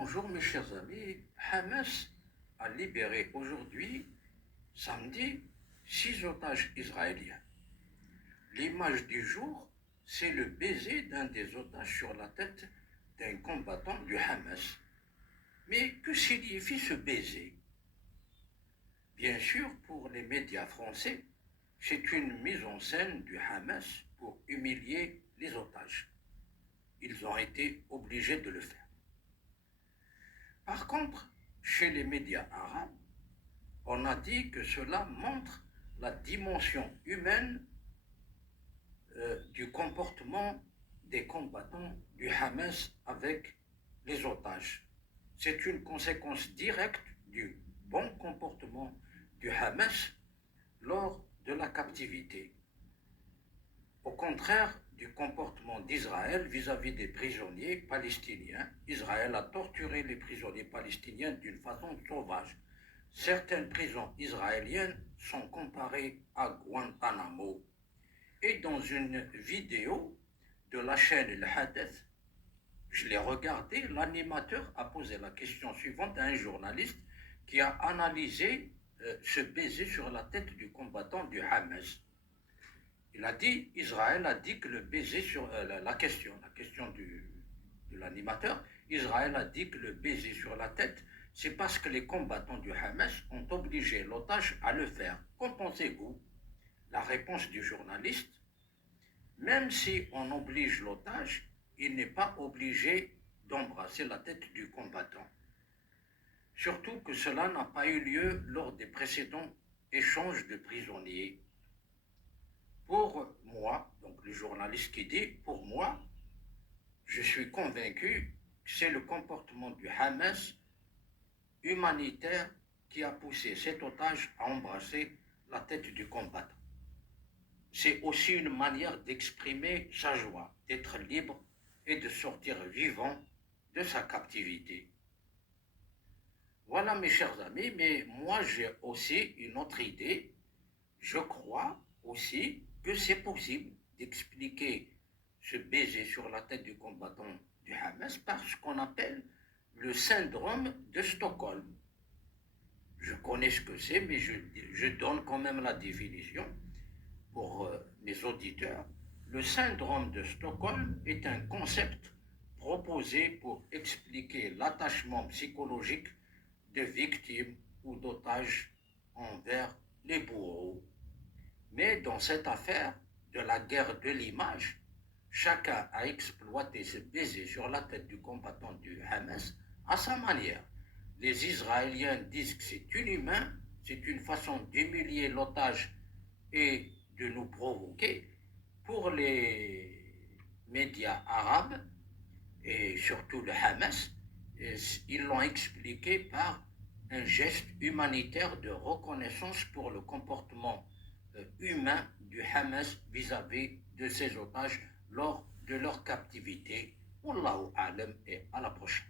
Bonjour mes chers amis, Hamas a libéré aujourd'hui, samedi, 6 otages israéliens. L'image du jour, c'est le baiser d'un des otages sur la tête d'un combattant du Hamas. Mais que signifie ce baiser? Bien sûr, pour les médias français, c'est une mise en scène du Hamas pour humilier les otages. Ils ont été obligés de le faire. Par contre, chez les médias arabes, on a dit que cela montre la dimension humaine du comportement des combattants du Hamas avec les otages. C'est une conséquence directe du bon comportement du Hamas lors de la captivité. Au contraire du comportement d'Israël vis-à-vis des prisonniers palestiniens, Israël a torturé les prisonniers palestiniens d'une façon sauvage. Certaines prisons israéliennes sont comparées à Guantanamo. Et dans une vidéo de la chaîne El Hadith, je l'ai regardé, l'animateur a posé la question suivante à un journaliste qui a analysé ce baiser sur la tête du combattant du Hamas. Il a dit, Israël a dit que le baiser sur la question de l'animateur, Israël a dit que le baiser sur la tête, c'est parce que les combattants du Hamas ont obligé l'otage à le faire. Qu'en pensez-vous? La réponse du journaliste, même si on oblige l'otage, il n'est pas obligé d'embrasser la tête du combattant. Surtout que cela n'a pas eu lieu lors des précédents échanges de prisonniers. Pour moi, donc le journaliste qui dit, pour moi, je suis convaincu que c'est le comportement du Hamas humanitaire qui a poussé cet otage à embrasser la tête du combattant. C'est aussi une manière d'exprimer sa joie, d'être libre et de sortir vivant de sa captivité. Voilà mes chers amis, mais moi j'ai aussi une autre idée. Je crois aussi que c'est possible d'expliquer ce baiser sur la tête du combattant du Hamas par ce qu'on appelle le syndrome de Stockholm. Je connais ce que c'est, mais je donne quand même la définition pour mes auditeurs. Le syndrome de Stockholm est un concept proposé pour expliquer l'attachement psychologique de victimes ou d'otages envers les bourreaux. Mais dans cette affaire de la guerre de l'image, chacun a exploité ce baiser sur la tête du combattant du Hamas à sa manière. Les Israéliens disent que c'est inhumain, c'est une façon d'humilier l'otage et de nous provoquer. Pour les médias arabes, et surtout le Hamas, ils l'ont expliqué par un geste humanitaire de reconnaissance pour le comportement humain du Hamas vis-à-vis de ses otages lors de leur captivité. Wallahu alam et à la prochaine.